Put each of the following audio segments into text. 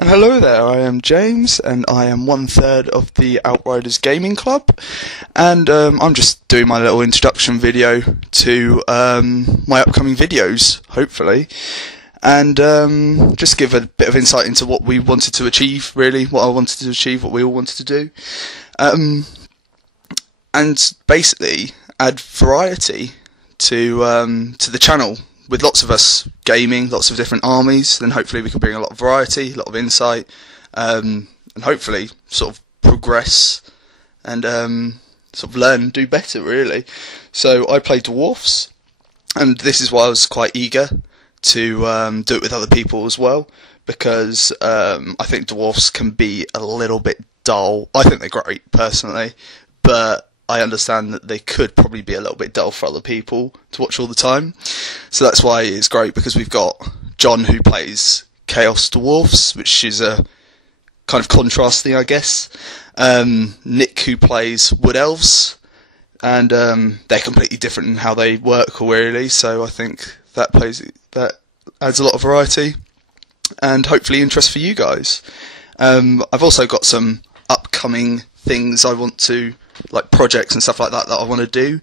And hello there, I am James, and I am 1/3 of the Outriders Gaming Club, and I'm just doing my little introduction video to my upcoming videos, hopefully, and just give a bit of insight into what we wanted to achieve, really, what I wanted to achieve, what we all wanted to do, and basically add variety to the channel. With lots of us gaming, lots of different armies, then hopefully we can bring a lot of variety, a lot of insight, and hopefully sort of progress and sort of learn and do better, really. So I play Dwarfs, and this is why I was quite eager to do it with other people as well, because I think Dwarfs can be a little bit dull. I think they're great, personally, but I understand that they could probably be a little bit dull for other people to watch all the time. So that's why it's great, because we've got John, who plays Chaos Dwarfs, which is a kind of contrast thing, I guess. Nick, who plays Wood Elves, and they're completely different in how they work, really. So I think that adds a lot of variety and hopefully interest for you guys. I've also got some upcoming things I want to, like projects and stuff like that I want to do.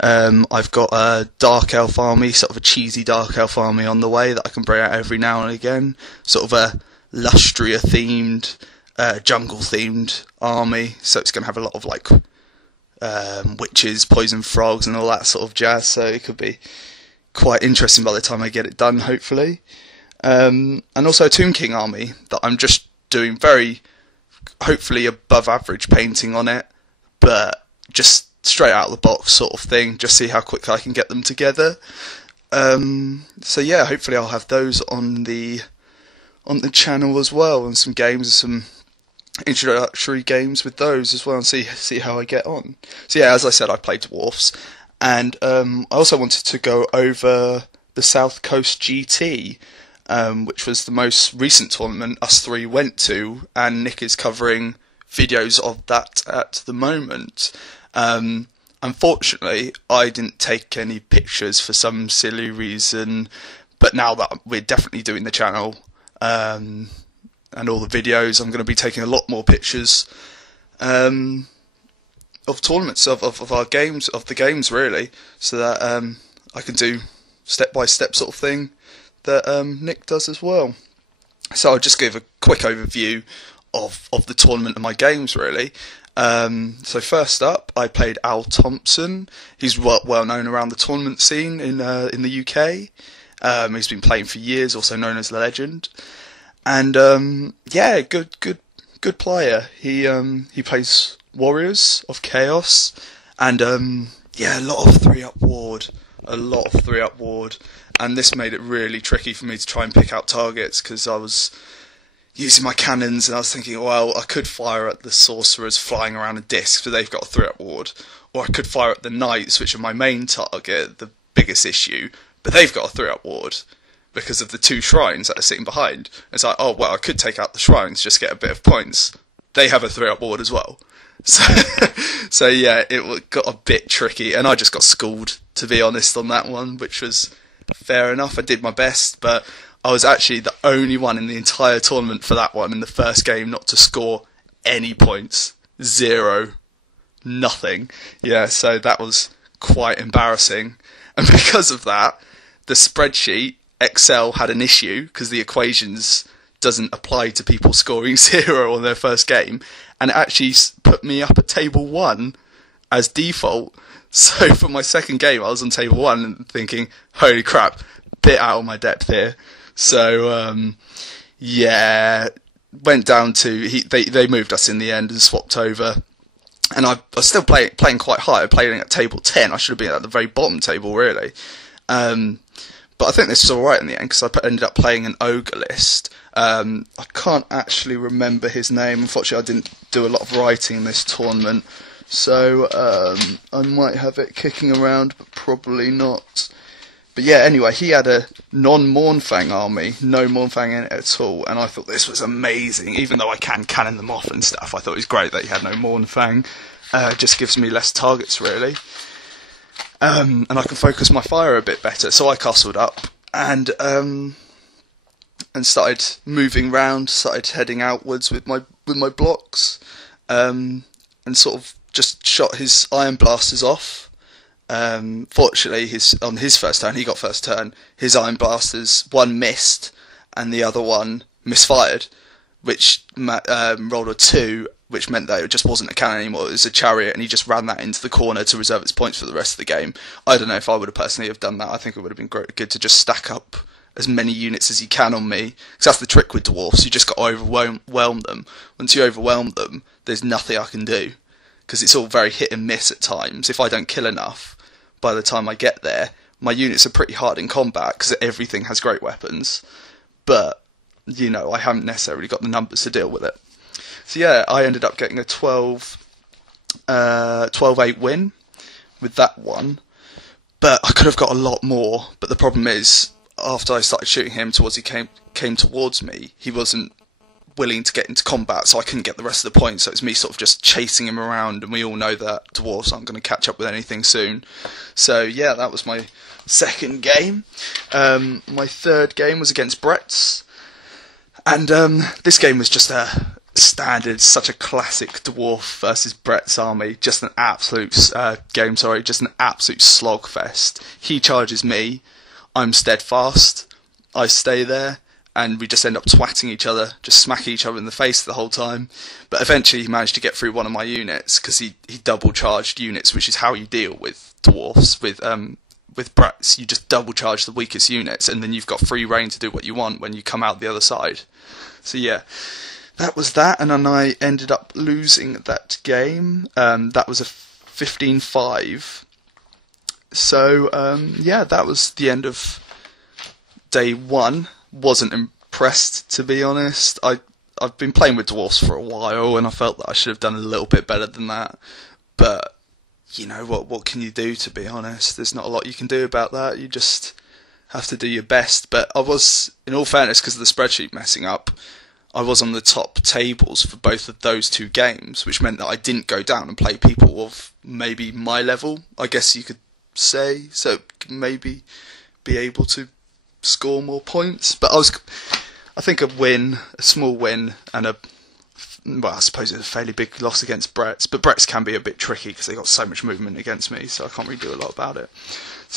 I've got a Dark Elf army, sort of a cheesy Dark Elf army on the way that I can bring out every now and again. Sort of a Lustria themed, jungle themed army, so it's going to have a lot of like witches, poison frogs and all that sort of jazz, so it could be quite interesting by the time I get it done, hopefully. And also a Tomb King army that I'm just doing very, hopefully above average painting on it, but just straight out of the box sort of thing, just see how quick I can get them together. So yeah, hopefully I'll have those on the channel as well, and some games, some introductory games with those as well, and see how I get on. So yeah, as I said, I play Dwarfs, and I also wanted to go over the South Coast GT, which was the most recent tournament us three went to, and Nick is covering videos of that at the moment. Unfortunately, I didn't take any pictures for some silly reason, but now that we're definitely doing the channel and all the videos, I'm going to be taking a lot more pictures of tournaments, of our games, of the games, really, so that I can do step-by-step sort of thing that Nick does as well. So I'll just give a quick overview of the tournament and my games, really. So first up, I played Al Thompson. He's well known around the tournament scene in the UK. He's been playing for years, also known as the Legend. And yeah, good player. He plays Warriors of Chaos, and yeah, a lot of 3-up ward, and this made it really tricky for me to try and pick out targets, because I was using my cannons, and I was thinking, well, I could fire at the sorcerers flying around a disc, so they've got a 3-up ward, or I could fire at the knights, which are my main target, the biggest issue, but they've got a 3-up ward because of the 2 shrines that are sitting behind. It's like, oh well, I could take out the shrines, just get a bit of points. They have a 3-up ward as well. So yeah, it got a bit tricky, and I just got schooled, to be honest, on that one, which was fair enough. I did my best, but I was actually the only one in the entire tournament for that one in the first game not to score any points. 0. Nothing. Yeah, so that was quite embarrassing. And because of that, the spreadsheet, Excel, had an issue, because the equations doesn't apply to people scoring 0 on their first game, and it actually put me up at table 1 as default. So for my second game, I was on table 1 and thinking, holy crap, bit out of my depth here. So yeah, went down to they moved us in the end and swapped over, and I was still playing quite high. I playing at table 10. I should have been at the very bottom table, really. But I think this was alright in the end, because I ended up playing an ogre list. I can't actually remember his name. Unfortunately, I didn't do a lot of writing in this tournament, so I might have it kicking around, but probably not. But yeah, anyway, he had a non-Mournfang army, no Mournfang in it at all, and I thought this was amazing. Even though I can cannon them off and stuff, I thought it was great that he had no Mournfang. Just gives me less targets, really. And I can focus my fire a bit better. So I castled up, and and started moving round, started heading outwards with my blocks, and sort of just shot his iron blasters off. Fortunately, on his first turn, he got first turn. His iron blasters, one missed, and the other one misfired, which rolled a 2, which meant that it just wasn't a cannon anymore. It was a chariot, and he just ran that into the corner to reserve its points for the rest of the game. I don't know if I would have personally have done that. I think it would have been good to just stack up as many units as you can on me, because that's the trick with dwarfs. You just got to overwhelm them. Once you overwhelm them, there's nothing I can do, because it's all very hit and miss at times. If I don't kill enough, by the time I get there, my units are pretty hard in combat, because everything has great weapons. But, you know, I haven't necessarily got the numbers to deal with it. So yeah, I ended up getting a 12-8 win with that one. But I could have got a lot more. But the problem is, after I started shooting him towards he came towards me, he wasn't willing to get into combat, so I couldn't get the rest of the points. So it's me sort of just chasing him around, and we all know that dwarves aren't going to catch up with anything soon. So yeah, that was my second game. My third game was against Brett's, and this game was just a standard, such a classic dwarf versus Brett's army. Just an absolute just an absolute slogfest. He charges me, I'm steadfast, I stay there, and we just end up twatting each other, just smacking each other in the face the whole time. But eventually he managed to get through one of my units, because he double charged units, which is how you deal with dwarfs. With Bratz, you just double charge the weakest units, and then you've got free reign to do what you want when you come out the other side. So yeah, that was that, and then I ended up losing that game. That was a 15-5. So yeah, that was the end of day one. Wasn't impressed, to be honest. I've been playing with dwarfs for a while, and I felt that I should have done a little bit better than that. But you know what can you do, to be honest? There's not a lot you can do about that. You just have to do your best. But I was, in all fairness, because of the spreadsheet messing up, I was on the top tables for both of those two games, which meant that I didn't go down and play people of maybe my level, I guess you could say, so maybe be able to score more points. But I think a small win, and I suppose it's a fairly big loss against Brett's, but Brett's can be a bit tricky because they got so much movement against me, so I can't really do a lot about it.